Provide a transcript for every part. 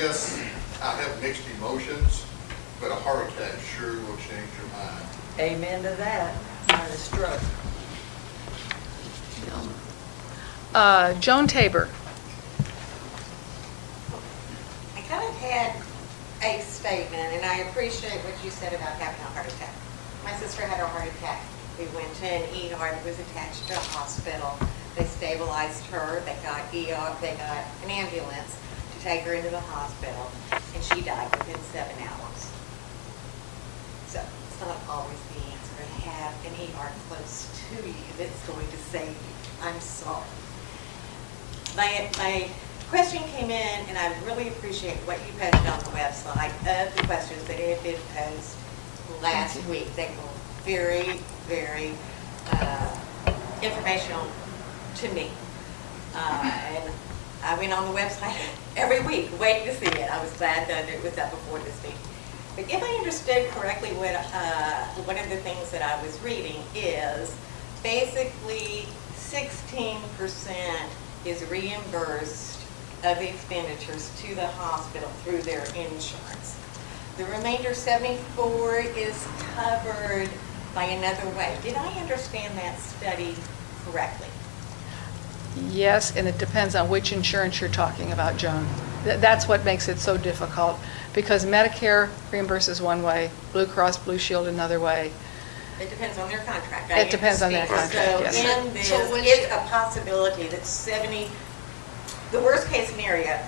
guess I have mixed emotions, but a heart attack sure will change your mind. Amen to that. Not a stroke. Joan Tabor. I kind of had a statement, and I appreciate what you said about having a heart attack. My sister had a heart attack. We went to an ER that was attached to a hospital. They stabilized her. They got an ambulance to take her into the hospital, and she died within 7 hours. So it's not always the answer to have an ER close to you that's going to save you. I'm sorry. My question came in, and I really appreciate what you posted on the website of the questions that had been posed last week. They were very, very informational to me. And I went on the website every week waiting to see it. I was glad that it was up before this meeting. But if I understood correctly, what one of the things that I was reading is basically 16% is reimbursed of the expenditures to the hospital through their insurance. The remainder, 74, is covered by another way. Did I understand that study correctly? Yes, and it depends on which insurance you're talking about, Joan. That's what makes it so difficult, because Medicare reimburses one way, Blue Cross Blue Shield another way. It depends on their contract. It depends on their contract, yes. So in this, it's a possibility that the worst case scenario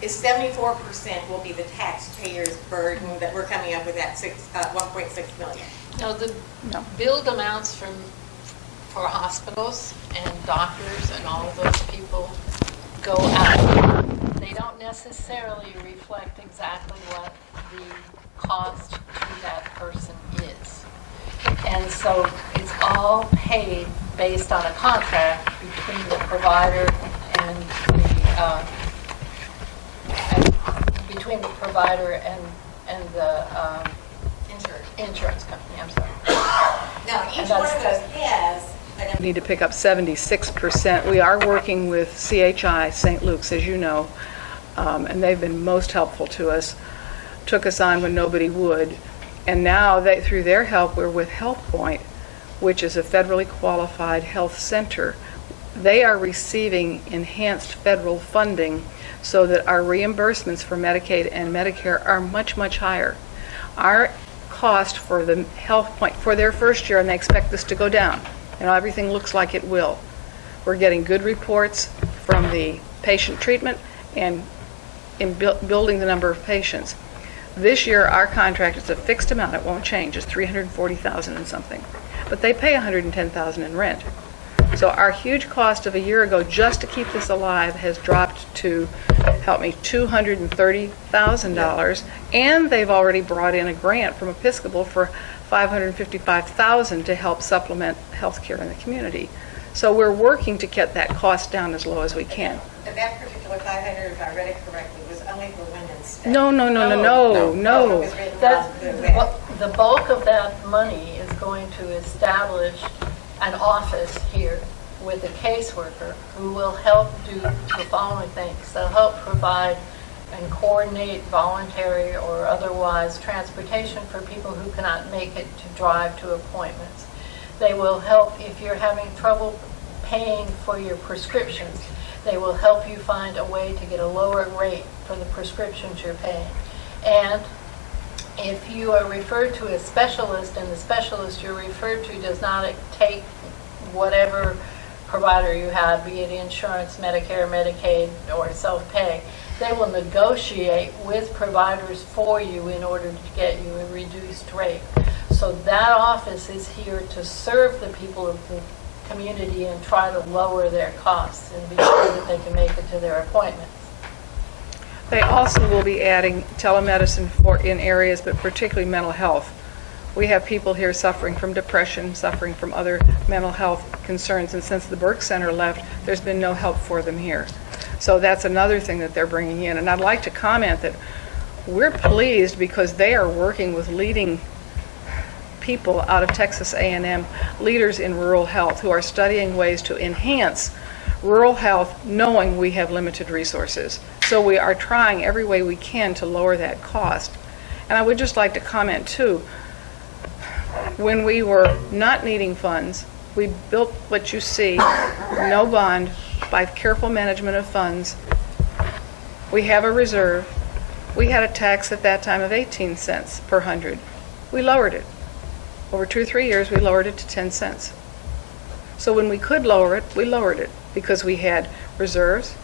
is 74% will be the taxpayer's burden, that we're coming up with that 1.6 million. No, the No. billed amounts for hospitals and doctors and all of those people go out. They don't necessarily reflect exactly what the cost to that person is. And so it's all paid based on a contract between the provider and the insurance company. I'm sorry. Now, each one of those has We need to pick up 76%. We are working with CHI, St. Luke's, as you know, and they've been most helpful to us. Took us on when nobody would. And now, through their help, we're with HealthPoint, which is a federally qualified health center. They are receiving enhanced federal funding so that our reimbursements for Medicaid and Medicare are much, much higher. Our cost for the HealthPoint, for their first year, and they expect this to go down, and everything looks like it will. We're getting good reports from the patient treatment and in building the number of patients. This year, our contract is a fixed amount. It won't change. It's $340,000 and something. But they pay $110,000 in rent. So our huge cost of a year ago just to keep this alive has dropped to, help me, $230,000. And they've already brought in a grant from Episcopal for $555,000 to help supplement health care in the community. So we're working to get that cost down as low as we can. And that particular 500, if I read it correctly, was only for women's stay. No. It was written That's, on the web. the bulk of that money is going to establish an office here with a caseworker who will help do the following things. They'll help provide and coordinate voluntary or otherwise transportation for people who cannot make it to drive to appointments. They will help if you're having trouble paying for your prescriptions. They will help you find a way to get a lower rate for the prescriptions you're paying. And if you are referred to a specialist and the specialist you're referred to does not take whatever provider you have, be it insurance, Medicare, Medicaid, or self-pay, they will negotiate with providers for you in order to get you a reduced rate. So that office is here to serve the people of the community and try to lower their costs and be sure that they can make it to their appointments. They also will be adding telemedicine in areas, but particularly mental health. We have people here suffering from depression, suffering from other mental health concerns, and since the Burke Center left, there's been no help for them here. So that's another thing that they're bringing in. And I'd like to comment that we're pleased because they are working with leading people out of Texas A&M, leaders in rural health, who are studying ways to enhance rural health, knowing we have limited resources. So we are trying every way we can to lower that cost. And I would just like to comment too, when we were not needing funds, we built what you see, no bond, by careful management of funds. We have a reserve. We had a tax at that time of 18 cents per hundred. We lowered it. Over 2 or 3 years, we lowered it to 10 cents. So when we could lower it, we lowered it because we had reserves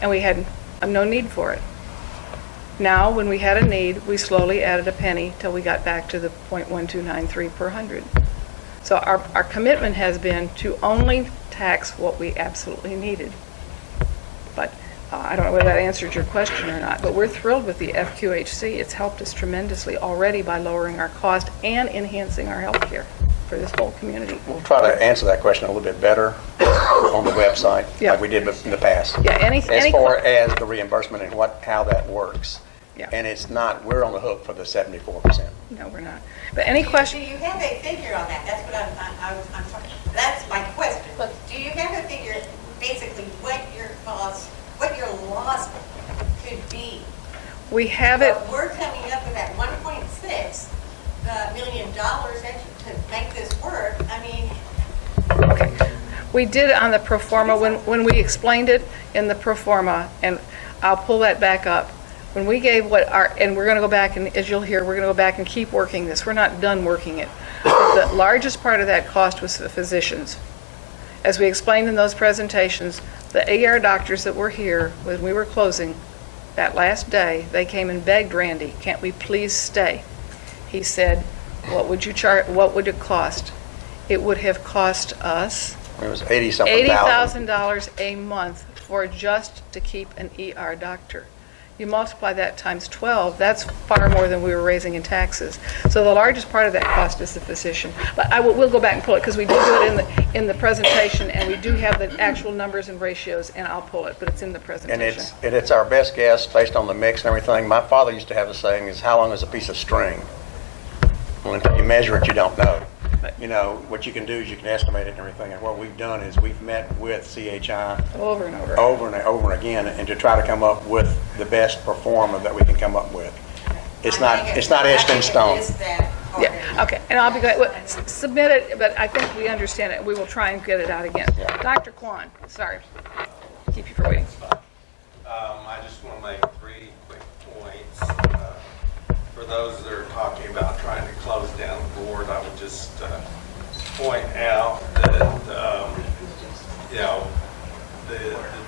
and we had no need for it. Now, when we had a need, we slowly added a penny till we got back to the 0.1293 per hundred. So our commitment has been to only tax what we absolutely needed. But I don't know whether that answered your question or not, but we're thrilled with the FQHC. It's helped us tremendously already by lowering our cost and enhancing our health care for this whole community. We'll try to answer that question a little bit better on the website, Yeah. like we did in the past. Yeah, As far as the reimbursement and how that works. Yeah. And it's not, we're on the hook for the 74%. No, we're not. But any question? Do you have a figure on that? That's what I'm sorry. That's my question. But- Do you have a figure, basically, what your cost, what your loss could be? We have it. But we're coming up with that $1.6 million to make this work. I mean, Okay. We did it on the pro forma when we explained it in the pro forma, and I'll pull that back up. When we gave and we're going to go back, and as you'll hear, we're going to go back and keep working this. We're not done working it. But the largest part of that cost was the physicians. As we explained in those presentations, the ER doctors that were here when we were closing that last day, they came and begged Randy, can't we please stay? He said, what would you charge? What would it cost? It would have cost us It was 80-something thousand. $80,000 a month for just to keep an ER doctor. You multiply that times 12, that's far more than we were raising in taxes. So the largest part of that cost is the physician. But we'll go back and pull it, because we did do it in the presentation, and we do have the actual numbers and ratios, and I'll pull it, but it's in the presentation. And it's our best guess based on the mix and everything. My father used to have a saying, is how long is a piece of string? Well, until you measure it, you don't know. You know, what you can do is you can estimate it and everything. And what we've done is we've met with CHI Over and over. over and again, and to try to come up with the best performer that we can come up with. It's not etched in stone. Yeah, okay, and I'll be glad, submit it, but I think we understand it. We will try and get it out again. Yeah. Dr. Kwan, sorry, keep you for waiting. I just want to make 3 quick points. For those that are talking about trying to close down the board, I would just point out that, you know, the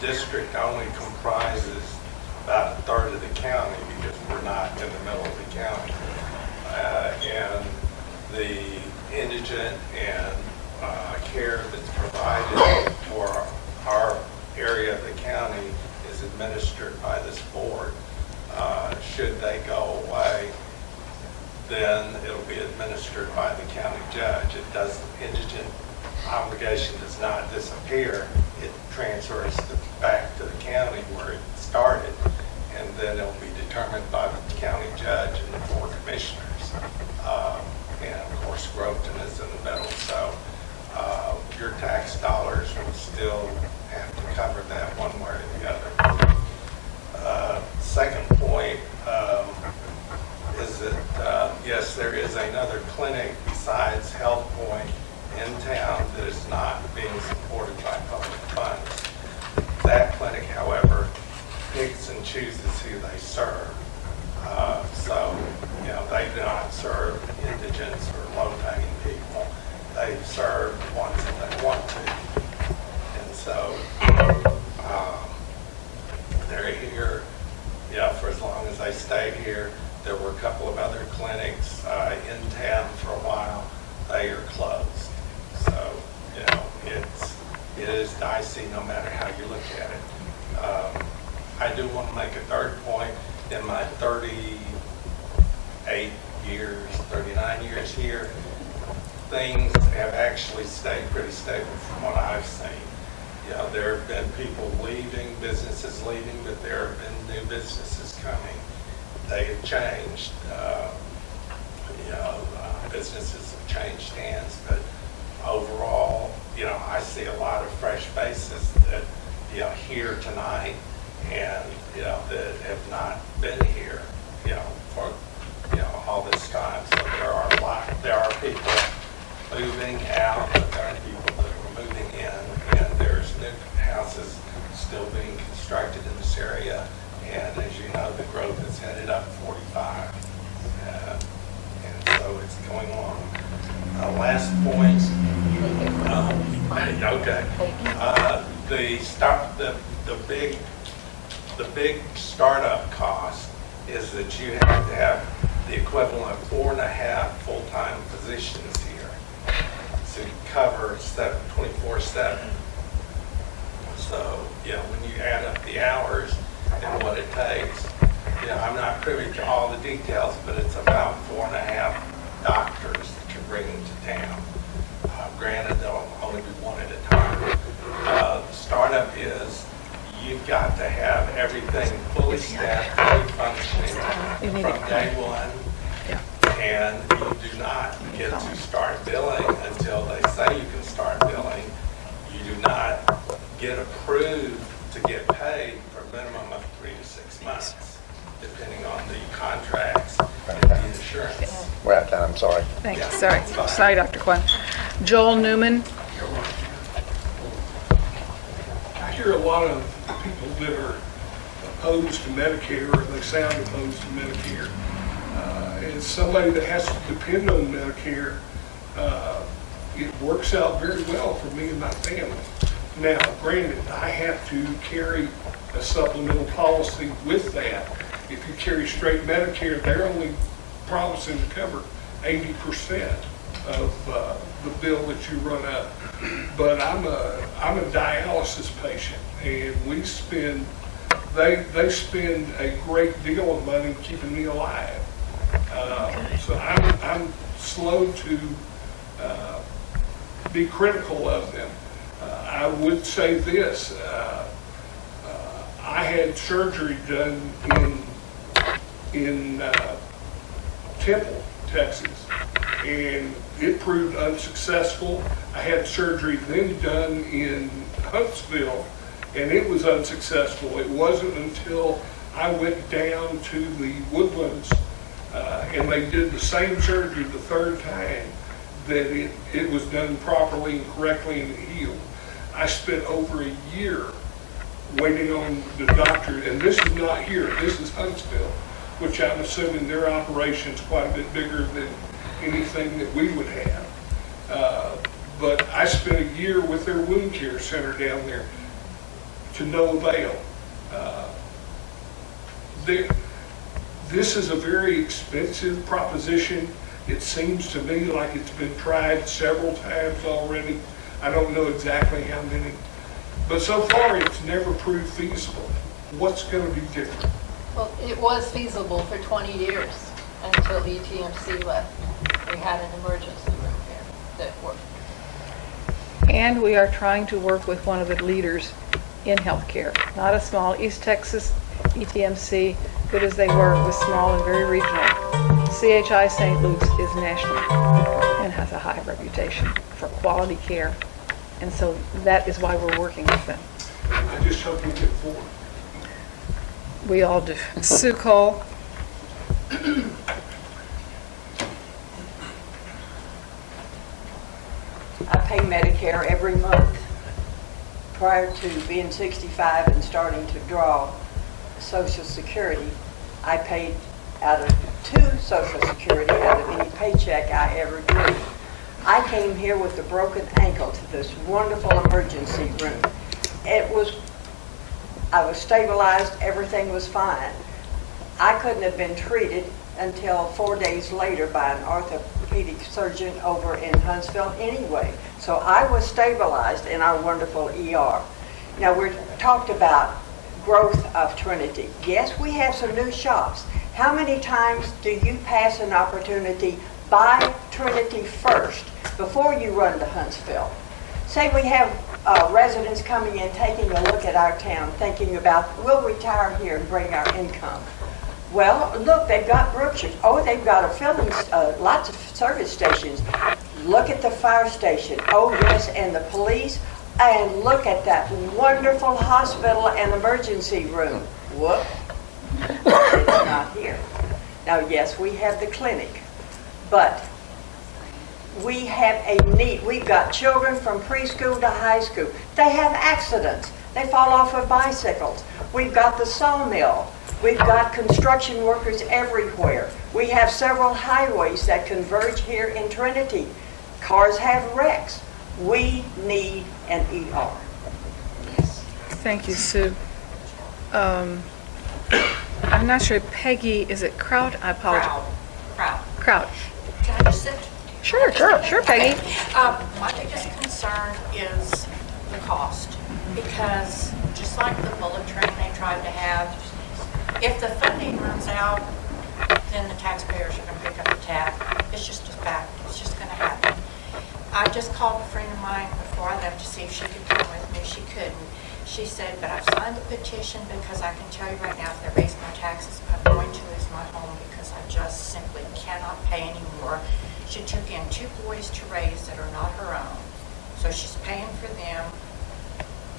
district only comprises about a third of the county because we're not in the middle of the county. And the indigent and care that's provided for our area of the county is administered by this board. Should they go away, then it'll be administered by the county judge. Indigent obligation does not disappear. It transfers back to the county where it started, and then it'll be determined by the county judge and the 4 commissioners. And of course, Groveton is in the middle, so your tax dollars will still have to cover that one way or the other. Second point is that, yes, there is another clinic besides Health Point in town that is not being supported by public funds. That clinic, however, picks and chooses who they serve. So, you know, they do not serve indigents or low-paying people. They serve the ones that they want to. And so, they're here, you know, for as long as they stay here. There were a couple of other clinics in town for a while. They are closed. So, you know, it is dicey no matter how you look at it. I do want to make a third point. In my 38 years, 39 years here, things have actually stayed pretty stable from what I've seen. You know, there have been people leaving, businesses leaving, but there have been new businesses coming. They have changed. You know, businesses have changed hands, but overall, you know, I see a lot of fresh faces that here tonight and, that have not been here, for, all this time. So there are people moving out, but there are people that are moving in, and there's new houses still being constructed in this area. And as you know, the growth is headed up 45. And so it's going on. Last point. Okay. The big startup cost is that you have to have the equivalent of 4.5 full-time positions here to cover 24/7. So, when you add up the hours and what it takes, I'm not privy to all the details, but it's about 4.5 doctors that you're bringing to town. Granted, there'll only be one at a time. The startup is you've got to have everything fully staffed, fully functioning from day one. And you do not get to start billing until they say you can start billing. You do not get approved to get paid for a minimum of 3 to 6 months, depending on the contracts and the insurance. We're out of time, I'm sorry. Thank you, sorry. Sorry, Dr. Quinn. Joel Newman, I hear a lot of people that are opposed to Medicare, or they sound opposed to Medicare. As somebody that has to depend on Medicare, it works out very well for me and my family. Now, granted, I have to carry a supplemental policy with that. If you carry straight Medicare, they're only promising to cover 80% of the bill that you run up. But I'm a dialysis patient, and they spend a great deal of money keeping me alive. So I'm slow to be critical of them. I would say this, I had surgery done in Temple, Texas, and it proved unsuccessful. I had surgery then done in Huntsville, and it was unsuccessful. It wasn't until I went down to the Woodlands and they did the same surgery the third time that it was done properly and correctly and healed. I spent over a year waiting on the doctor, and this is not here, this is Huntsville, which I'm assuming their operation's quite a bit bigger than anything that we would have. But I spent a year with their wound care center down there to no avail. This is a very expensive proposition. It seems to me like it's been tried several times already. I don't know exactly how many, but so far it's never proved feasible. What's going to be different? Well, it was feasible for 20 years until ETMC left. We had an emergency room here that worked. and we are trying to work with one of the leaders in healthcare. Not a small East Texas ETMC, good as they were, was small and very regional. CHI St. Luke's is national and has a high reputation for quality care. And so that is why we're working with them. I just hope we get forward. We all do. Sue Cole. I pay Medicare every month. Prior to being 65 and starting to draw Social Security, I paid out of 2 Social Security out of any paycheck I ever drew. I came here with a broken ankle to this wonderful emergency room. I was stabilized, everything was fine. I couldn't have been treated until 4 days later by an orthopedic surgeon over in Huntsville anyway. So I was stabilized in our wonderful ER. Now, we're talked about growth of Trinity. Yes, we have some new shops. How many times do you pass an opportunity, buy Trinity first before you run to Huntsville? Say we have residents coming in, taking a look at our town, thinking about, we'll retire here and bring our income. Well, look, they've got Brookshire. Oh, they've got a filling, lots of service stations. Look at the fire station. Oh, yes, and the police. and look at that wonderful hospital and emergency room. Whoop, it's not here. Now, yes, we have the clinic, but we have a need. We've got children from preschool to high school. They have accidents. They fall off of bicycles. We've got the sawmill. We've got construction workers everywhere. We have several highways that converge here in Trinity. Cars have wrecks. We need an ER. Thank you, Sue. I'm not sure, Peggy, is it Kraut? I apologize. Kraut. Can I just sit? Sure, Peggy. My biggest concern is the cost, because just like the bullet train they tried to have, if the funding runs out, then the taxpayers are going to pick up the tab. It's just a fact. It's just going to happen. I just called a friend of mine before I left to see if she could come with me. She couldn't. She said, but I've signed the petition because I can tell you right now, if they raise my taxes, I'm going to lose my home because I just simply cannot pay anymore. She took in 2 boys to raise that are not her own. So she's paying for them.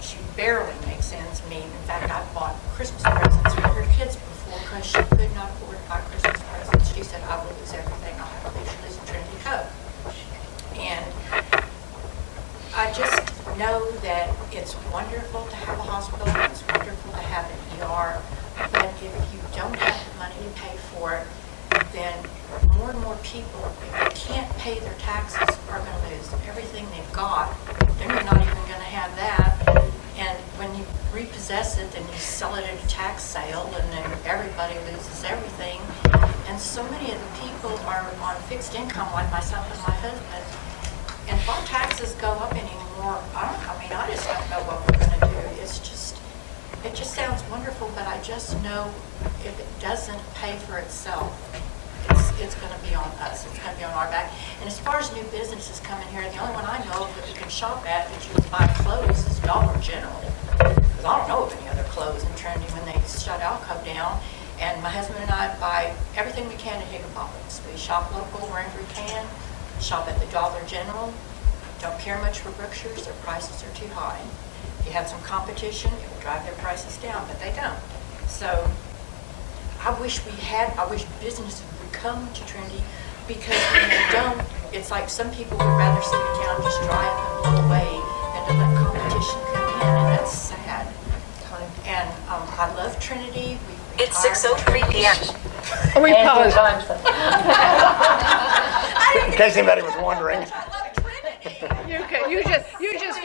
She barely makes ends meet. In fact, I bought Christmas presents for her kids before because she could not afford to buy Christmas presents. She said, I will lose everything. I'll have to lose Trinity Co. And I just know that it's wonderful to have a hospital, it's wonderful to have an ER, but if you don't have the money to pay for it, then more and more people, if they can't pay their taxes, are going to lose everything they've got. Then you're not even going to have that. And when you repossess it, then you sell it at a tax sale, and then everybody loses everything. And so many of the people are on fixed income, like myself and my husband. And if our taxes go up anymore, I just don't know what we're going to do. It just sounds wonderful, but I just know if it doesn't pay for itself, it's going to be on us. It's going to be on our back. And as far as new businesses coming here, the only one I know of that we can shop at that you can buy clothes is Dollar General. Because I don't know of any other clothes in Trinity when they shut Alco down. And my husband and I buy everything we can at Higginbotham's. We shop local wherever we can. Shop at the Dollar General. Don't care much for Brookshire's, their prices are too high. If you have some competition, it will drive their prices down, but they don't. So I wish businesses would come to Trinity, because when they don't, it's like some people would rather see the town just dry up and blow away than to let competition come in, and that's sad. And I love Trinity. It's 6:03 p.m. Oh, we And your apologize. time, In case anybody was wondering. You just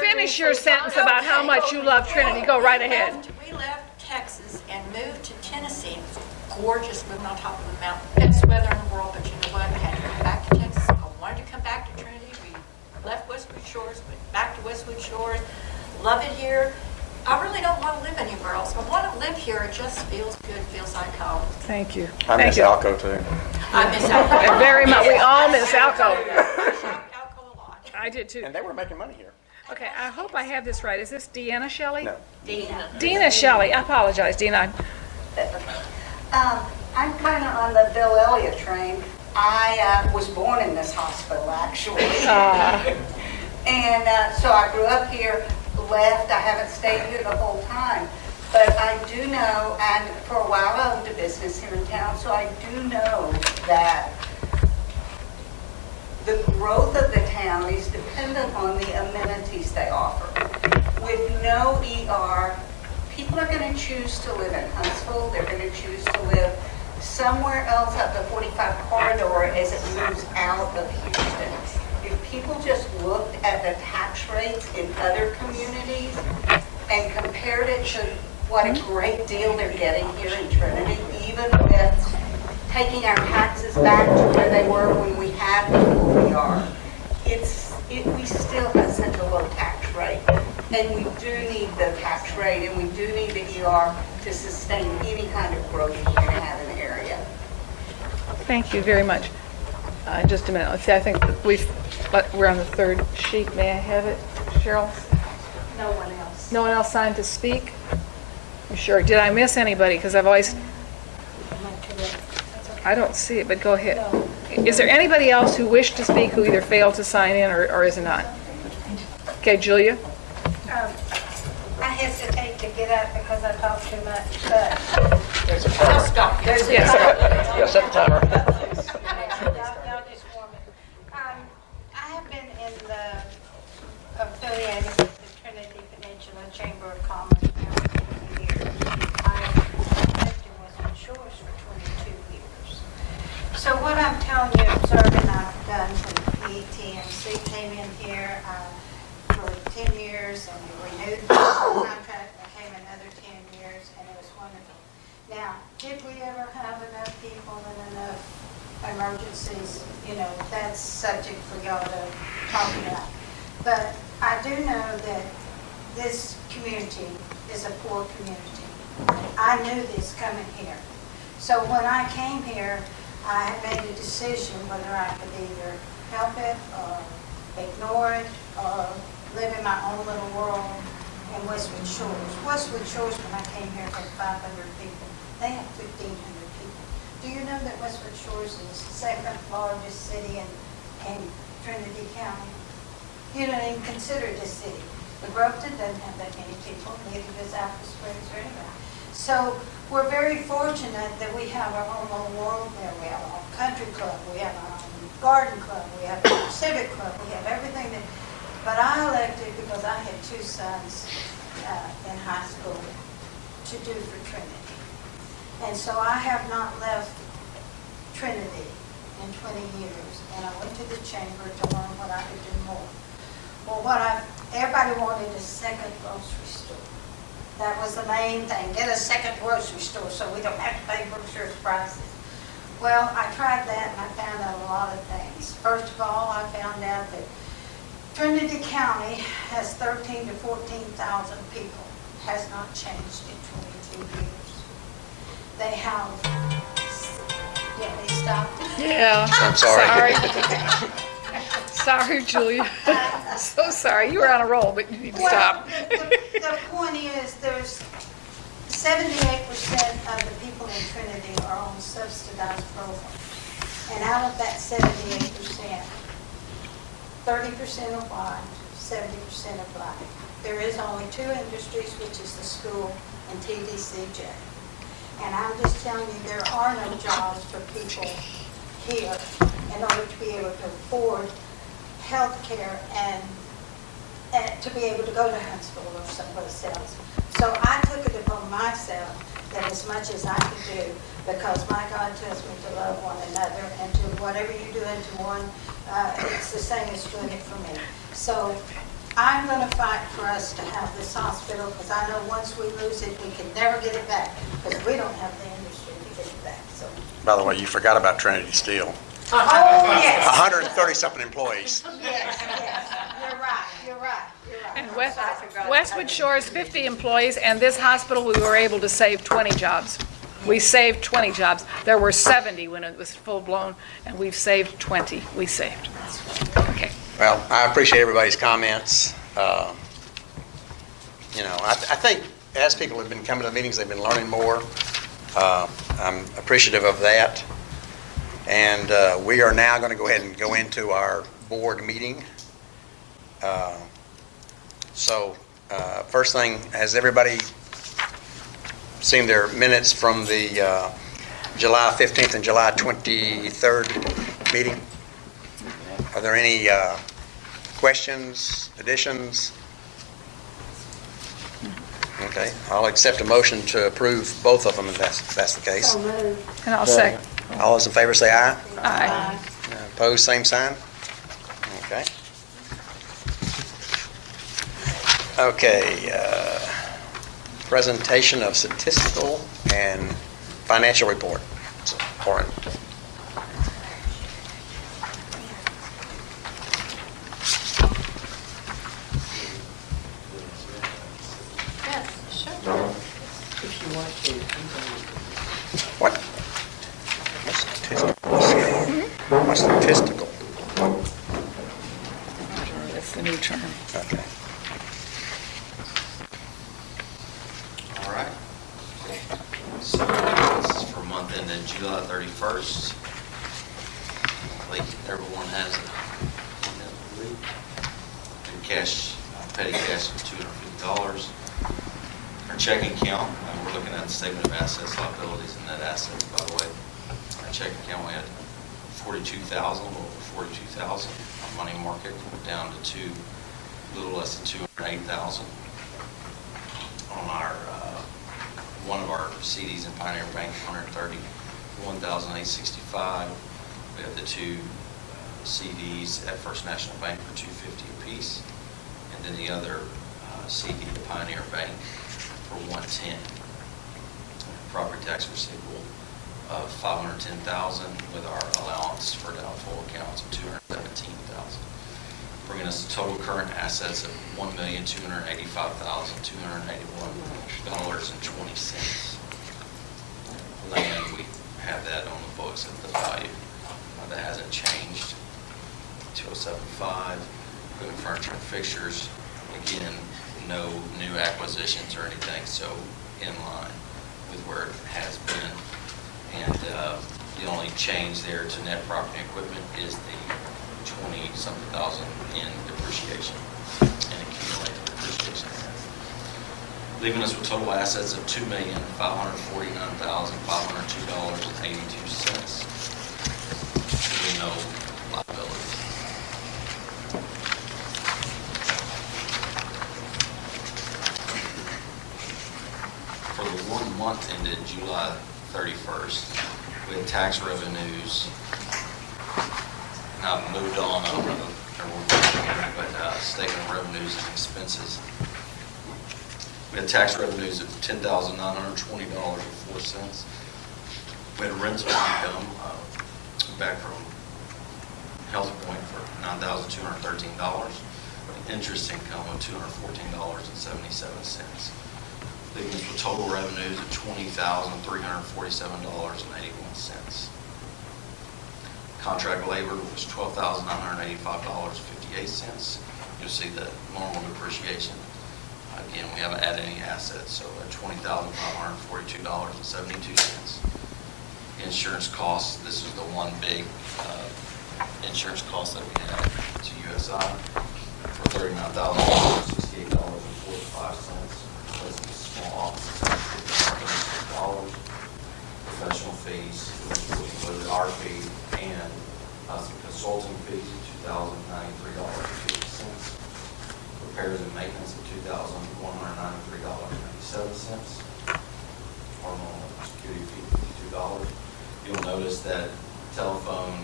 finish your sentence about how much you love Trinity. Go right ahead. We left Texas and moved to Tennessee. It was gorgeous, living on top of the mountain. Best weather in the world, but you know what? I had to come back to Texas. I wanted to come back to Trinity. We left Westwood Shores, went back to Westwood Shores. Love it here. I really don't want to live anywhere else. I want to live here. It just feels good, feels like home. Thank you. I miss Alco too. I miss Alco. Very much. We all miss Alco. I miss Alco a lot. I did too. And they were making money here. Okay, I hope I have this right. Is this Deanna Shelley? No. Dina Shelley. I apologize, Dina. I'm kind of on the Bill Elliott train. I was born in this hospital, actually. And so I grew up here, left. I haven't stayed here the whole time. But I do know, and for a while I owned a business here in town, so I do know that the growth of the town is dependent on the amenities they offer. With no ER, people are going to choose to live in Huntsville. They're going to choose to live somewhere else up the 45 corridor as it moves out of Houston. If people just looked at the tax rates in other communities and compared it to what a great deal they're getting here in Trinity, even with taking our taxes back to where they were when we had people we are, we still have such a low tax rate. And we do need the tax rate, and we do need the ER to sustain any kind of growth we're going to have in the area. Thank you very much. Just a minute. Let's see, I think we're on the third sheet. May I have it, Cheryl? No one else. No one else signed to speak? You sure? Did I miss anybody? Because I've always... I don't see it, but go ahead. Is there anybody else who wished to speak who either failed to sign in or is not? Okay, Julia? too much, but It's a I'll timer. stop you. Yes. Yeah, set the timer. y'all just warm it. I have been affiliated with the Trinity Peninsula Chamber of Commerce now for 20 years. I lived in Western Shores for 22 years. So what I'm telling you, observing, I've done from ETMC, came in here for 10 years and we renewed the contract, and came another 10 years, and it was wonderful. Now, did we ever have enough people and enough emergencies? You know, that's subject for y'all to talk about. But I do know that this community is a poor community. I knew this coming here. So when I came here, I had made a decision whether I could either help it or ignore it or live in my own little world in Westwood Shores. Westwood Shores, when I came here, had 500 people. They have 1,500 people. Do you know that Westwood Shores is the second largest city in Trinity County? You don't even consider it a city. But Groveton doesn't have that many people, neither does Apple Springs or anybody. So we're very fortunate that we have our own little world there. We have our own country club, we have our own garden club, we have our own civic club, we have everything that, but I elected because I had 2 sons in high school to do for Trinity. And so I have not left Trinity in 20 years, and I went to the chamber to learn what I could do more. Well, everybody wanted a second grocery store. That was the main thing, get a second grocery store so we don't have to pay Berkshire's prices. Well, I tried that and I found out a lot of things. First of all, I found out that Trinity County has 13,000 to 14,000 people. Has not changed in 22 years. They have, they stopped. Yeah. I'm sorry. Sorry, Julia. So sorry. You were on a roll, but you need to stop. The point is, there's 78% of the people in Trinity are on subsidized programs. And out of that 78%, 30% are white, 70% are black. There is only 2 industries, which is the school and TDCJ. And I'm just telling you, there are no jobs for people here in order to be able to afford health care and to be able to go to Huntsville or someplace else. So I took it upon myself that as much as I could do, because my God tells me to love one another and to whatever you do unto one, it's the same as doing it for me. So I'm going to fight for us to have this hospital, because I know once we lose it, we can never get it back, because we don't have the industry to get it back. So, By the way, you forgot about Trinity Steel. oh, yes. 130-something employees. Yes, you're right, you're right, you're right. And Westwood Shores, 50 employees, and this hospital, we were able to save 20 jobs. We saved 20 jobs. There were 70 when it was full-blown, and we've saved 20. We saved. Okay. Well, I appreciate everybody's comments. I think as people have been coming to the meetings, they've been learning more. I'm appreciative of that. And we are now going to go ahead and go into our board meeting. First thing, has everybody seen their minutes from the July 15th and July 23rd meeting? Are there any questions, additions? Okay, I'll accept a motion to approve both of them if that's the case. And I'll second. All those in favor say aye. Aye. Opposed, same sign. Okay. Okay, presentation of statistical and financial report. Lauren. Yes, sure. What? What's statistical? That's the new term. Okay. All right. So this is for month ending July 31st. Like everyone has it. And cash, petty cash of $250. Our checking account, we're looking at the statement of assets, liabilities, and net assets, by the way. Our checking account, we had 42,000, over 42,000 on money market, down to a little less than 208,000. On our, one of our CDs in Pioneer Bank, 131,865. We have the two CDs at First National Bank for 250 apiece, and then the other CD at Pioneer Bank for 110. Property tax receivable of 510,000 with our allowance for doubtful accounts of 217,000, bringing us to total current assets of $1,285,281.20. Land, we have that on the books at the value. That hasn't changed. 2075, equipment, furniture, and fixtures. Again, no new acquisitions or anything, so in line with where it has been. And the only change there to net property and equipment is the 20-something thousand in depreciation and accumulated depreciation. Leaving us with total assets of $2,549,502.82. With no liabilities. For the 1 month ended July 31st, we had tax revenues. I've moved on, I don't know, but statement of revenues and expenses. We had tax revenues of $10,920.04. We had rental income back from Health Point for $9,213. Interest income of $214.77. Leaving us with total revenues of $20,347.81. Contract labor was $12,985.58. You'll see the normal depreciation. Again, we haven't added any assets, so at $20,542.72. Insurance costs, this is the one big insurance cost that we had to USI for $39,068.45. That's a small office, $56. Professional fees, which included our fee and some consulting fees of $2,093.50. Repairs and maintenance of $2,193.97. Our normal security fee $52. You'll notice that telephone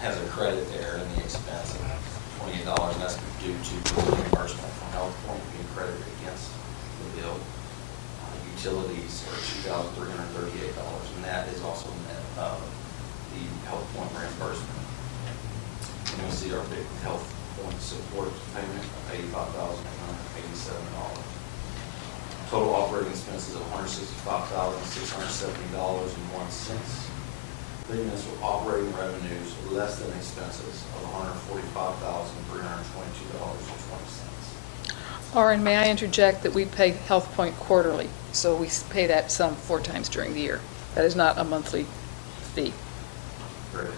has a credit there in the expense of $28, and that's due to reimbursement from Health Point being credited against the bill. Utilities are $2,338, and that is also net of the Health Point reimbursement. And you'll see our big Health Point support payment of $85,887. Total operating expenses of $165,670.01. Leaving us with operating revenues less than expenses of $145,322.20. Lauren, may I interject that we pay Health Point quarterly, so we pay that sum 4 times during the year. That is not a monthly fee. Very good.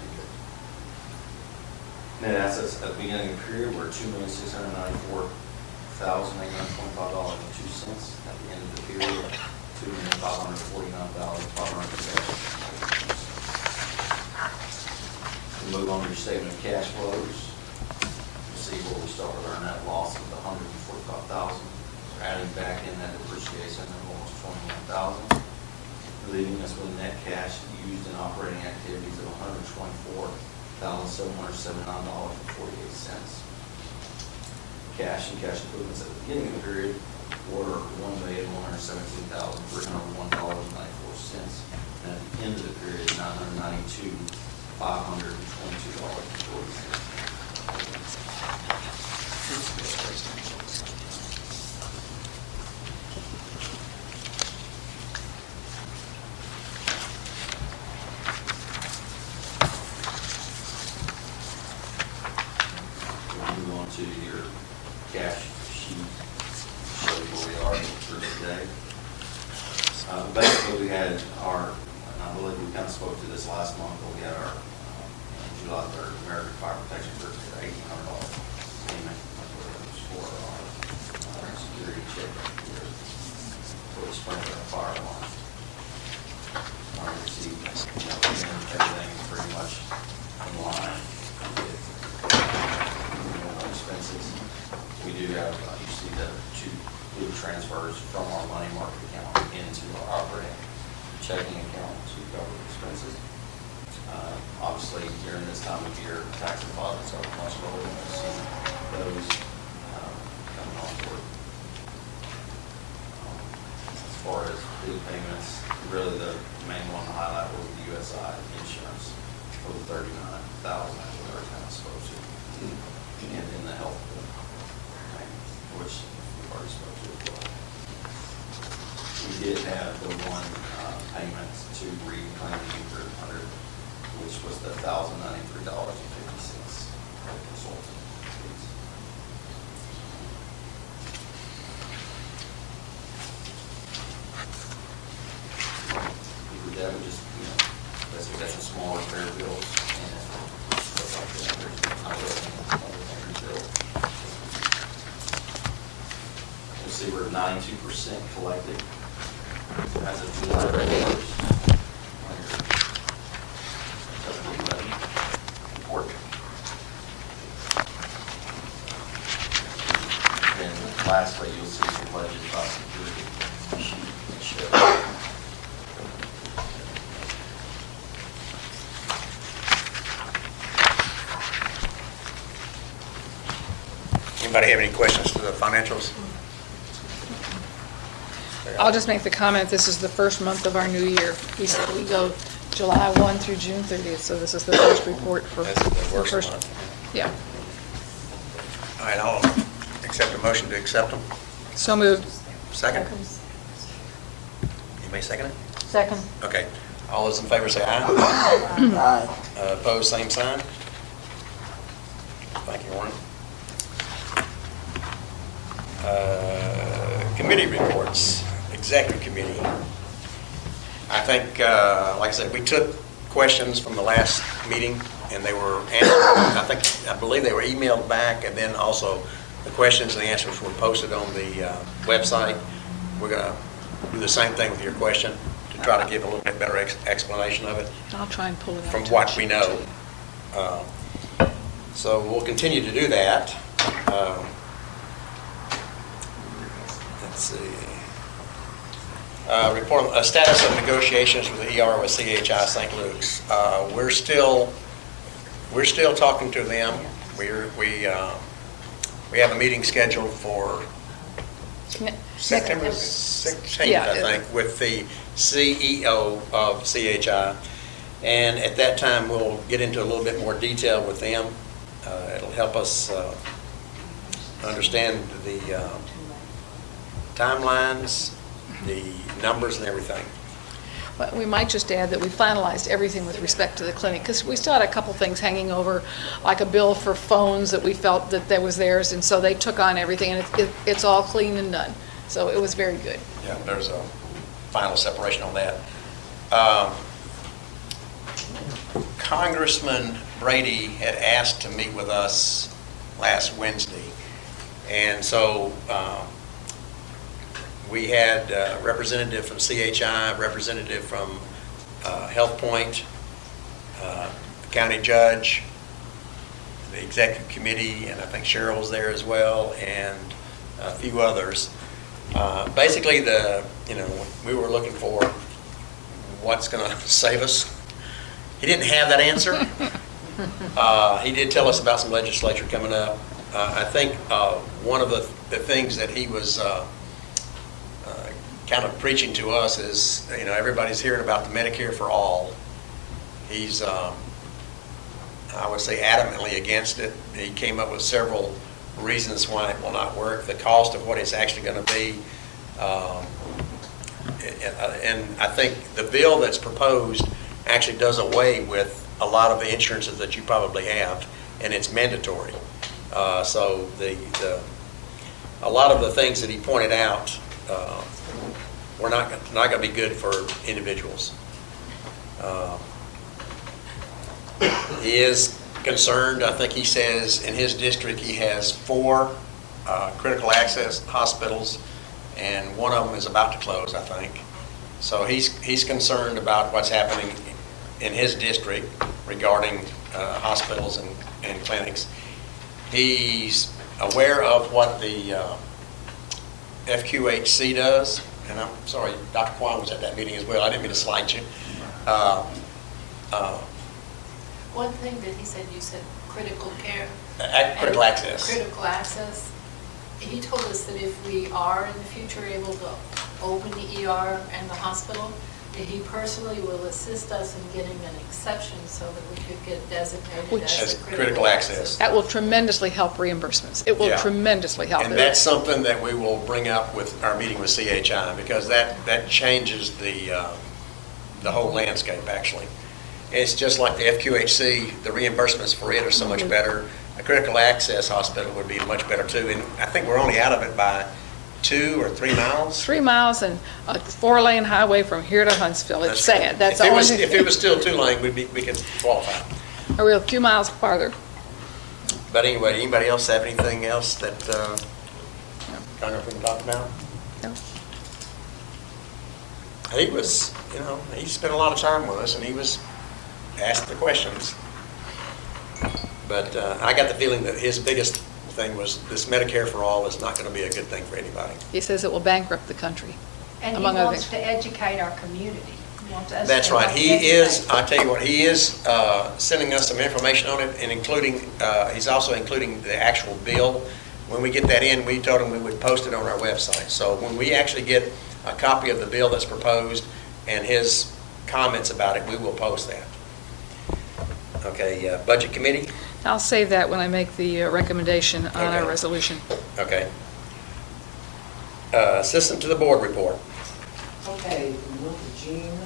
Net assets at the beginning of the period were $2,694,825.02. At the end of the period, $2,549,500. We move on to your statement of cash flows. You'll see where we start with our net loss of $145,000. We're adding back in that depreciation of almost $21,000, leaving us with net cash used in operating activities of $124,779.48. Cash and cash equivalents at the beginning of the period were $1,117,301.94. And at the end of the period, $992,522.40. Move on to your cash sheet, show where we are for today. Basically, we had our, and I believe we kind of spoke to this last month, but we had our July 3rd American Fire Protection Group at $1,800 payment for our security check for the spring have, you see the two blue transfers from our money market account into our operating checking account to cover expenses. Obviously, during this time of year, tax deposits are much lower than we've seen those coming on board. As far as big payments, really the main one to highlight was the USI insurance for the $39,000 that we're kind of supposed to, and in the health bill, which we've already spoke to as well. We did have the one payment to reclaim the 300, which was the $1,093.50 for consulting fees. With that, we just, basically got some small repair bills and stuff like that. There's not really other things billed. You'll see we're 92% collected as of July 1st. Report. And lastly, you'll see the budget security sheet show. Anybody have any questions to the financials? I'll just make the comment, this is the first month of our new year. We go July 1 through June 30th, so this is the first report for That's the the worst first. month. Yeah, All right, I'll accept a motion to accept them. so moved. Second? Anybody second it? Second. Okay. All those in favor say aye. Aye. Opposed, same sign. Thank you, Warren. Committee reports, executive committee. I think, like I said, we took questions from the last meeting and they were answered. I believe they were emailed back, and then also the questions and the answers were posted on the website. We're going to do the same thing with your question to try to give a little bit better explanation of it I'll try and pull it out. from to what you. we know. So we'll continue to do that. Let's see. Report on status of negotiations with the ER with CHI St. Luke's. We're still talking to them. We have a meeting scheduled for September 16th, Yeah. I think, with the CEO of CHI. And at that time, we'll get into a little bit more detail with them. It'll help us understand the timelines, the numbers and everything. But we might just add that we finalized everything with respect to the clinic, because we still had a couple things hanging over, like a bill for phones that we felt that was theirs, and so they took on everything, and it's all clean and done. So it was very good. Yeah, there's a final separation on that. Congressman Brady had asked to meet with us last Wednesday, and so we had a representative from CHI, representative from Health Point, county judge, the executive committee, and I think Cheryl was there as well, and a few others. Basically, we were looking for what's going to save us. He didn't have that answer. He did tell us about some legislature coming up. I think one of the things that he was kind of preaching to us is, everybody's hearing about the Medicare for all. He's, I would say, adamantly against it. He came up with several reasons why it will not work, the cost of what it's actually going to be. And I think the bill that's proposed actually does away with a lot of the insurances that you probably have, and it's mandatory. So a lot of the things that he pointed out were not going to be good for individuals. He is concerned. I think he says in his district he has 4 critical access hospitals, and one of them is about to close, I think. So he's concerned about what's happening in his district regarding hospitals and clinics. He's aware of what the FQHC does, and I'm sorry, Dr. Kwan was at that meeting as well. I didn't mean to slight you. One thing that he said, you said critical care. Critical and access. Critical access. He told us that if we are in the future able to open the ER and the hospital, that he personally will assist us in getting an exception so that we could get designated Which- as As a critical access. That will tremendously help reimbursements. It will Yeah. tremendously help. And that's something that we will bring up with our meeting with CHI, because that changes the whole landscape, actually. It's just like the FQHC, the reimbursements for it are so much better. A critical access hospital would be much better too, and I think we're only out of it by 2 or 3 miles. 3 miles and a 4-lane highway from here to Huntsville. It's sad. That's If it all. was- If it was still 2-lane, we could qualify. Or we're a few miles farther. But anyway, anybody else have anything else that Congressman talked about? No. He was, he spent a lot of time with us, and he was asked the questions. But I got the feeling that his biggest thing was this Medicare for all is not going to be a good thing for anybody. He says it will bankrupt the country, And he among other wants things. to educate our community. He wants us That's to right. help He is, educate. I tell you what, he is sending us some information on it, and he's also including the actual bill. When we get that in, we told him we would post it on our website. So when we actually get a copy of the bill that's proposed and his comments about it, we will post that. Okay, Budget Committee? I'll save that when I make the recommendation on our Okay. resolution. Okay. Assistant to the Board report. Okay, in the month of June,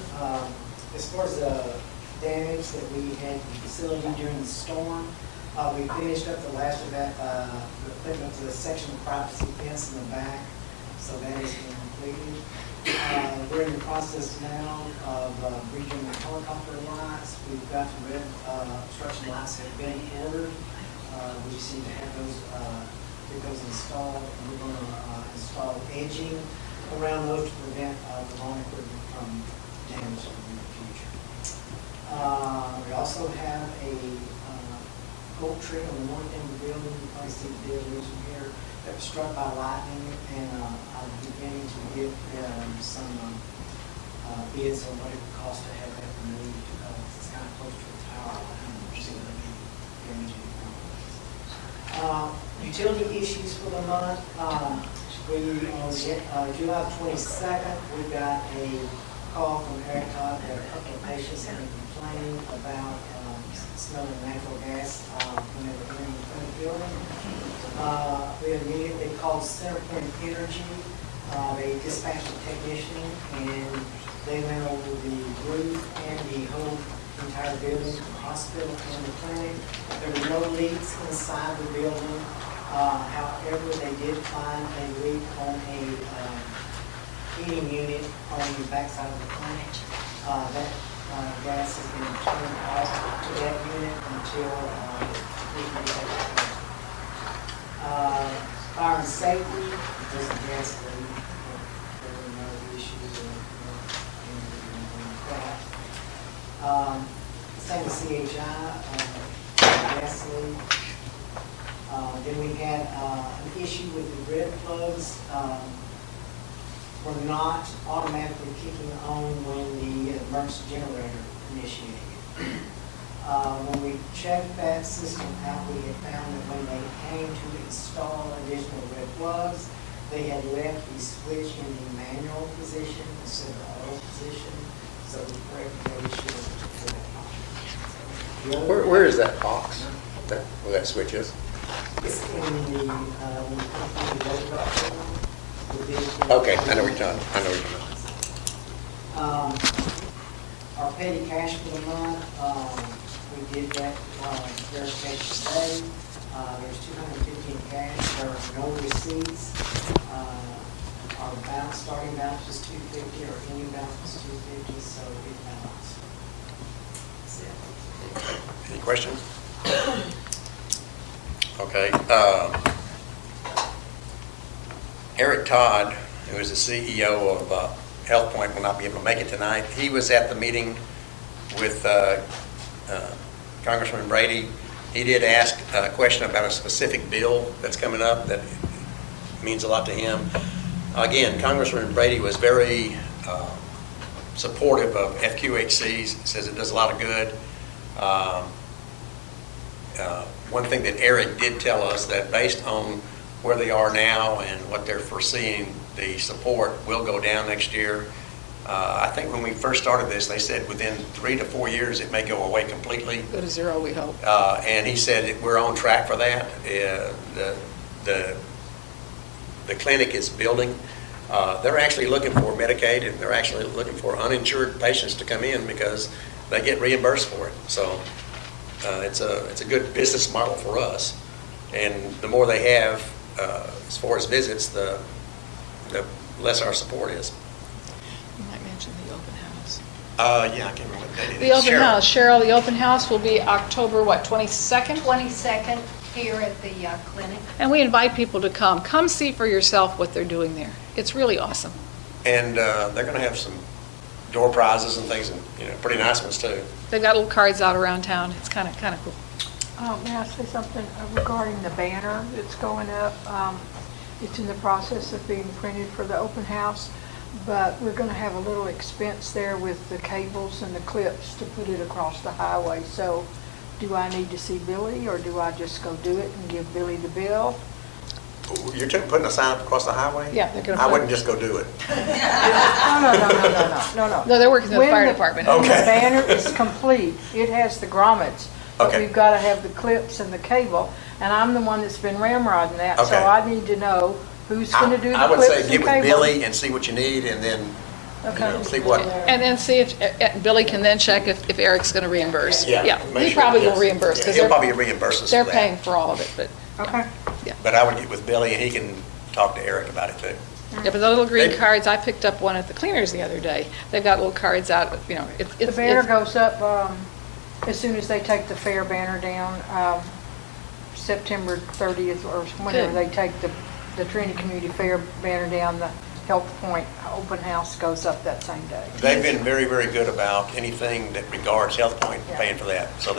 as far as the damage that we had in the facility during the storm, we finished up the last of that, we're putting up to the section of privacy fence in the back, so that has been completed. We're in the process now of redoing the helicopter lights. We've got the red obstruction lights have been ordered. We just need to have those installed. And we're going to install edging around those to prevent the lawn equipment from damage in the future. We also have a oak tree on the north end of the building. You probably see the buildings from here that was struck by lightning, and I'm beginning to get some bids on what it would cost to have that removed. It's kind of close to a tower line, so it may be damaging. Utility issues for the month. We, on July 22nd, we got a call from Eric Todd that a couple of patients had been complaining about smelling natural gas when they were entering the building. We immediately called CenterPoint Energy. They dispatched a technician, and they went over the roof and the whole entire building, the hospital and the clinic. There were no leaks inside the building. However, they did find a leak on a heating unit on the backside of the clinic. That gas has been turned off to that unit until we can get that back. Fire and safety, there's a gas leak. There were no issues or anything like that. Same with CHI, gas leak. Then we had an issue with the grid plugs. Were not automatically kicking on when the emergency generator initiated. When we checked that system out, we had found that when they came to install additional red plugs, they had left the switch in the manual position instead of the auto position, so we corrected that issue. Where is that box, where that switch is? It's in the, when we come through the road platform, the big. Okay, I know what you're talking, Our petty cash for the month, we did that verification today. There's 250 in cash, there are no receipts. Our balance, starting balance is 250, our ending balance is 250, so it balanced. That's it. Any questions? Okay. Eric Todd, who is the CEO of Health Point, will not be able to make it tonight. He was at the meeting with Congressman Brady He did ask a question about a specific bill that's coming up that means a lot to him. Again, Congressman Brady was very supportive of FQHCs, says it does a lot of good. One thing that Eric did tell us, that based on where they are now and what they're foreseeing, the support will go down next year. I think when we first started this, they said within 3 to 4 years, it may go away completely. Go to zero, we hope. And he said that we're on track for that. The clinic is building. They're actually looking for Medicaid, and they're actually looking for uninsured patients to come in because they get reimbursed for it. So it's a good business model for us. And the more they have, as far as visits, the less our support is. You might mention the open house. Yeah, I can't remember what date it is. The open Cheryl. house, Cheryl, the open house will be October, what, 22nd? 22nd here at the clinic. And we invite people to come. Come see for yourself what they're doing there. It's really awesome. And they're going to have some door prizes and things, and pretty nice ones too. They've got little cards out around town. It's kind of cool. May I say something regarding the banner that's going up? It's in the process of being printed for the open house, but we're going to have a little expense there with the cables and the clips to put it across the highway. So do I need to see Billy, or do I just go do it and give Billy the bill? You're putting a sign up across the highway? Yeah, they're going to. I wouldn't just go do it. No. No, they're working with the fire department. When the Okay. banner is complete, it has the grommets, but Okay. we've got to have the clips and the cable, and I'm the one that's been ramrodding that, so Okay. I need to know who's going to do the I would clips say and get with cable. Billy and see what you need, and then see what. And then see if Billy can then check if Eric's going to reimburse. Make He sure, probably yes. will reimburse Yeah, because he'll probably reimburse us they're for that. paying for all of it. But Okay. But I would get with Billy, and he can talk to Eric about it too. yeah, but the little green They- cards, I picked up one at the cleaners the other day. They've got little cards out. The banner goes up as soon as they take the fair banner down, September 30th, or whenever Good. they take the Trinity Community Fair banner down, the Health Point open house goes up that same day. They've been very, very good about anything that regards Health Point paying for that. So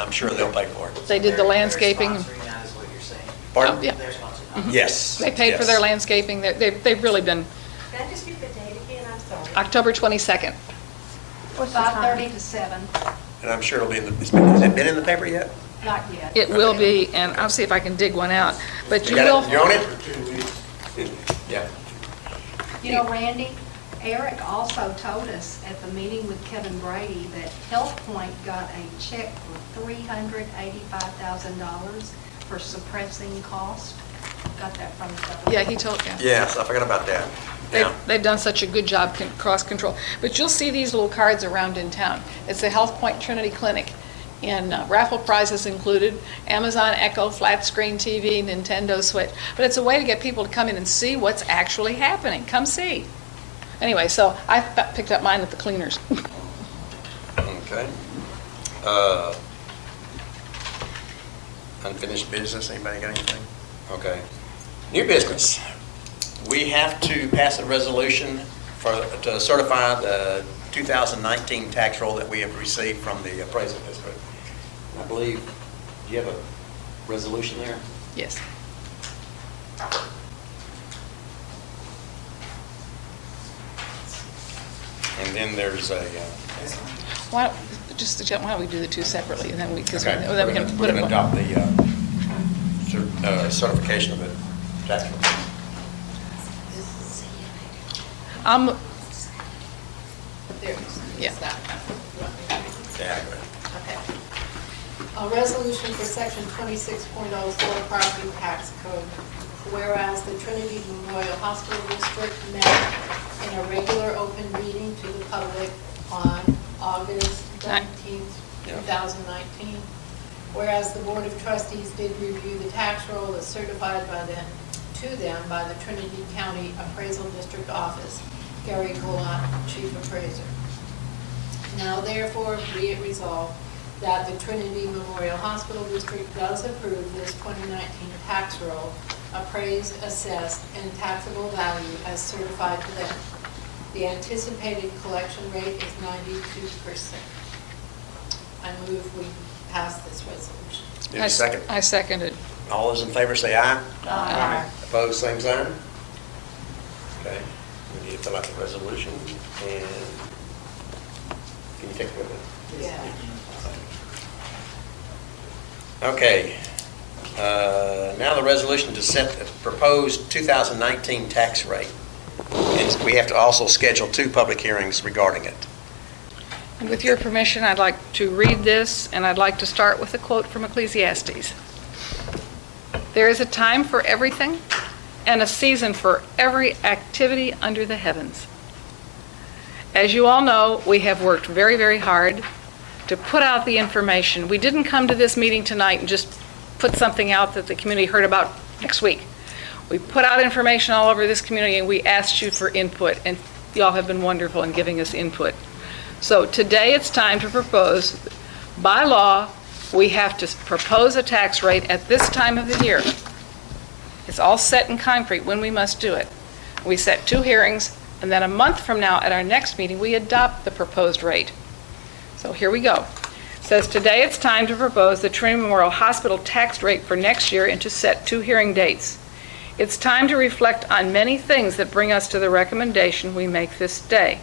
I'm sure they'll pay for it. They did the landscaping. They're sponsoring that is what you're saying. Pardon? Yeah. They're sponsoring. Yes. They paid for yes. their landscaping. They've really been Can I just get the date again? I'm sorry. October 22nd. What's the time? 5:30 to 7, And I'm sure it'll be in the, has it been in the paper yet? not yet. It will be, and I'll see if I can dig one out. But you got will. it? You own it? Yeah. You know, Randy, Eric also told us at the meeting with Kevin Brady that Health Point got a check for $385,000 for suppressing cost. Got that from the government. Yeah, he told me. Yes, I forgot about that. Yeah. They've done such a good job cost control. But you'll see these little cards around in town. It's the Health Point Trinity Clinic. And raffle prizes included, Amazon Echo, flat screen TV, Nintendo Switch. But it's a way to get people to come in and see what's actually happening. Come see. Anyway, so I picked up mine at the cleaners. Okay. Unfinished business, anybody got anything? Okay. New business. We have to pass a resolution to certify the 2019 tax roll that we have received from the appraisal district. I believe, do you have a resolution there? Yes. And then there's a, Why don't we do the two separately, and then we, because okay, then we can we're put going to it. adopt the certification of the tax roll. Yeah. Yeah, Okay. A resolution for section 26.04 property tax code. Whereas the Trinity Memorial Hospital District met in a regular open meeting to the public on August 19th, 2019. Whereas the Board of Trustees did review the tax roll as certified to them by the Trinity County Appraisal District Office, Gary Goulart, Chief Appraiser. Now therefore be it resolved that the Trinity Memorial Hospital District does approve this 2019 tax roll, appraised, assessed, and taxable value as certified to them. The anticipated collection rate is 92%. I move we pass this resolution. Any second? I seconded. All those in favor say aye. Aye. Opposed, same sign. Okay, we need to fill out the resolution, and can you take it with it? Yeah. Okay, now the resolution to set the proposed 2019 tax rate. And we have to also schedule 2 public hearings regarding it. And with your permission, I'd like to read this, and I'd like to start with a quote from Ecclesiastes. There is a time for everything, and a season for every activity under the heavens. As you all know, we have worked very, very hard to put out the information. We didn't come to this meeting tonight and just put something out that the community heard about next week. We put out information all over this community, and we asked you for input, and y'all have been wonderful in giving us input. So today it's time to propose, by law, we have to propose a tax rate at this time of the year. It's all set in concrete when we must do it. We set 2 hearings, and then a month from now at our next meeting, we adopt the proposed rate. So here we go. It says, today it's time to propose the Trinity Memorial Hospital tax rate for next year and to set 2 hearing dates. It's time to reflect on many things that bring us to the recommendation we make this day.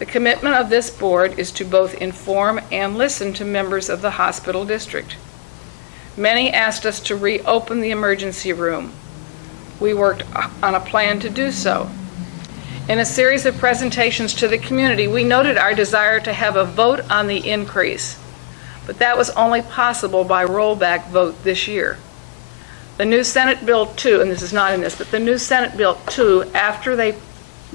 The commitment of this board is to both inform and listen to members of the hospital district. Many asked us to reopen the emergency room. We worked on a plan to do so. In a series of presentations to the community, we noted our desire to have a vote on the increase, but that was only possible by rollback vote this year. The new Senate Bill 2, and this is not in this, but the new Senate Bill 2, after they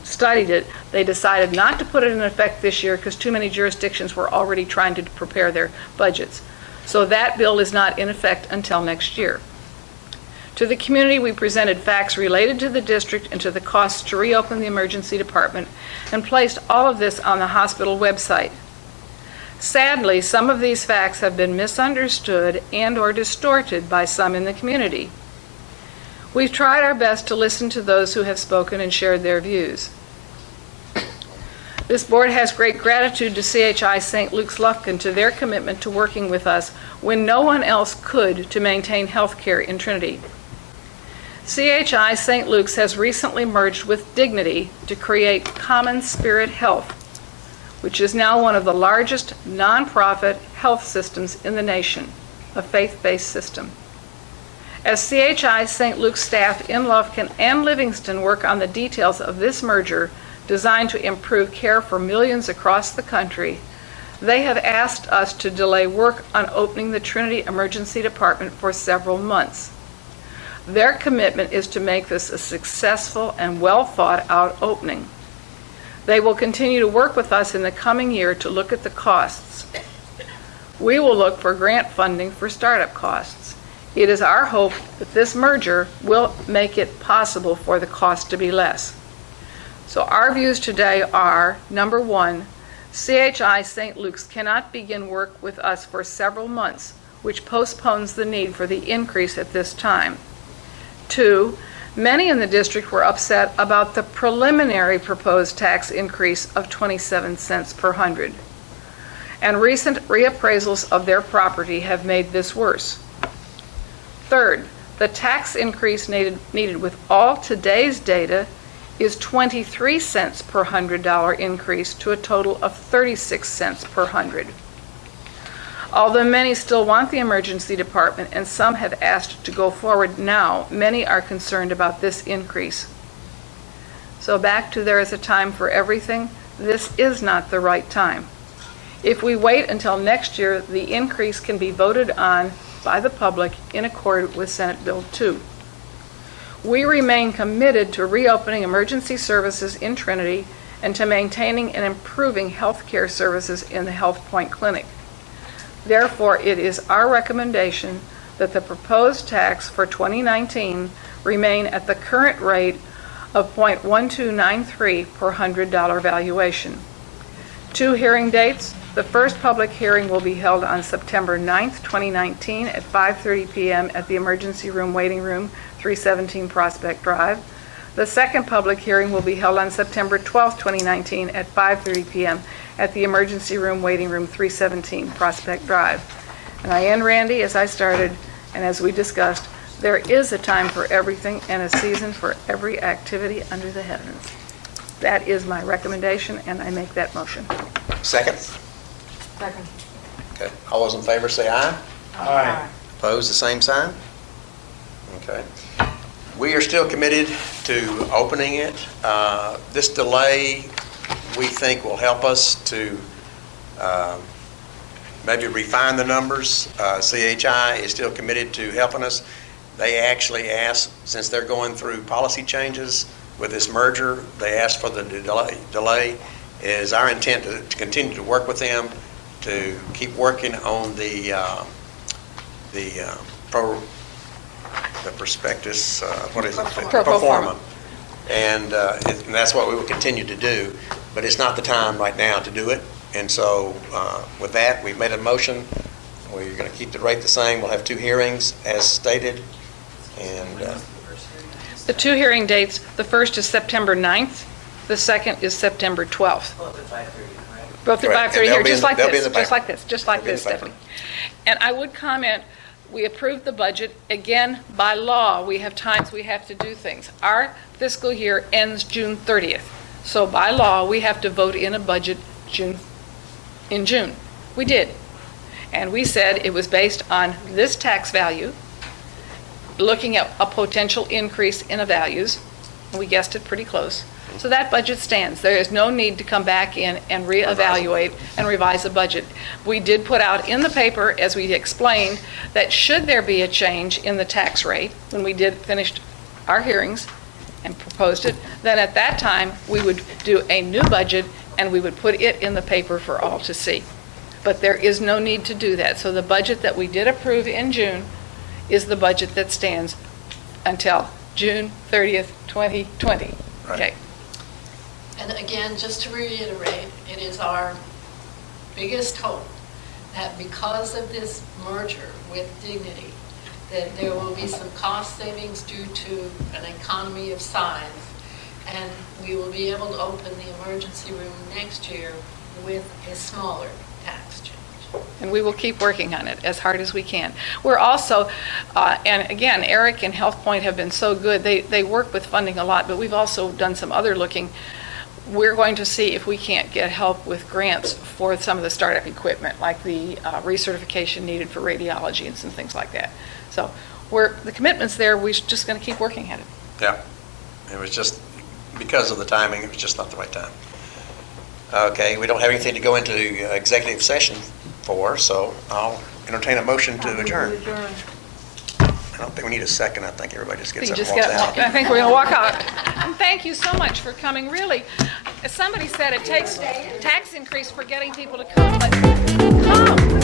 studied it, they decided not to put it in effect this year because too many jurisdictions were already trying to prepare their budgets. So that bill is not in effect until next year. To the community, we presented facts related to the district and to the costs to reopen the emergency department and placed all of this on the hospital website. Sadly, some of these facts have been misunderstood and/or distorted by some in the community. We've tried our best to listen to those who have spoken and shared their views. This board has great gratitude to CHI St. Luke's Lufkin to their commitment to working with us when no one else could to maintain health care in Trinity. CHI St. Luke's has recently merged with Dignity to create Common Spirit Health, which is now one of the largest nonprofit health systems in the nation, a faith-based system. As CHI St. Luke's staff in Lufkin and Livingston work on the details of this merger designed to improve care for millions across the country, they have asked us to delay work on opening the Trinity Emergency Department for several months. Their commitment is to make this a successful and well-thought-out opening. They will continue to work with us in the coming year to look at the costs. We will look for grant funding for startup costs. It is our hope that this merger will make it possible for the cost to be less. So our views today are, number 1, CHI St. Luke's cannot begin work with us for several months, which postpones the need for the increase at this time. 2, many in the district were upset about the preliminary proposed tax increase of 27 cents per hundred. And recent reappraisals of their property have made this worse. 3rd, the tax increase needed with all today's data is 23 cents per $100 increase to a total of 36 cents per hundred. Although many still want the emergency department and some have asked to go forward now, many are concerned about this increase. So back to there is a time for everything, this is not the right time. If we wait until next year, the increase can be voted on by the public in accord with Senate Bill 2. We remain committed to reopening emergency services in Trinity and to maintaining and improving health care services in the Health Point Clinic. Therefore, it is our recommendation that the proposed tax for 2019 remain at the current rate of .1293 per $100 valuation. 2 hearing dates. The first public hearing will be held on September 9th, 2019 at 5:30 p.m. at the Emergency Room Waiting Room, 317 Prospect Drive. The second public hearing will be held on September 12th, 2019 at 5:30 p.m. at the Emergency Room Waiting Room, 317 Prospect Drive. And I end, Randy, as I started, and as we discussed, there is a time for everything and a season for every activity under the heavens. That is my recommendation, and I make that motion. Second? Second. Okay. All those in favor say aye. Aye. Opposed, the same sign? Okay. We are still committed to opening it. This delay, we think, will help us to maybe refine the numbers. CHI is still committed to helping us. They actually asked, since they're going through policy changes with this merger, they asked for the delay. It is our intent to continue to work with them to keep working on the prospectus, what is it? Pro forma. And that's what we will continue to do, but it's not the time right now to do it. And so with that, we've made a motion. We're going to keep the rate the same. We'll have 2 hearings as stated. And The 2 hearing dates, the first is September 9th, the second is September 12th. Both at Correct. 5:30 And here, they'll be in just the- like they'll be in this, the just paper. like this, just like They'll be in this, the paper. Stephanie. And I would comment, we approved the budget. Again, by law, we have times we have to do things. Our fiscal year ends June 30th. So by law, we have to vote in a budget in June. We did. And we said it was based on this tax value, looking at a potential increase in the values. We guessed it pretty close. So that budget stands. There is no need to come back in and reevaluate and revise the budget. We did put out in the paper, as we explained, that should there be a change in the tax rate, when we did finished our hearings and proposed it, then at that time, we would do a new budget and we would put it in the paper for all to see. But there is no need to do that. So the budget that we did approve in June is the budget that stands until June 30th, 2020. Right. Okay. And again, just to reiterate, it is our biggest hope that because of this merger with Dignity, that there will be some cost savings due to an economy of size, and we will be able to open the emergency room next year with a smaller tax change. And we will keep working on it as hard as we can. We're also, and again, Eric and Health Point have been so good. They work with funding a lot, but we've also done some other looking. We're going to see if we can't get help with grants for some of the startup equipment, like the recertification needed for radiology and some things like that. So the commitment's there. We're just going to keep working at it. yeah, it was just, because of the timing, it was just not the right time. Okay, we don't have anything to go into executive session for, so I'll entertain a motion to adjourn. I don't think we need a second. I think everybody just gets You up and just walks get, out. I think we're going to walk out. And thank you so much for coming. Really, as somebody said, it takes tax increase for getting people to come, but come.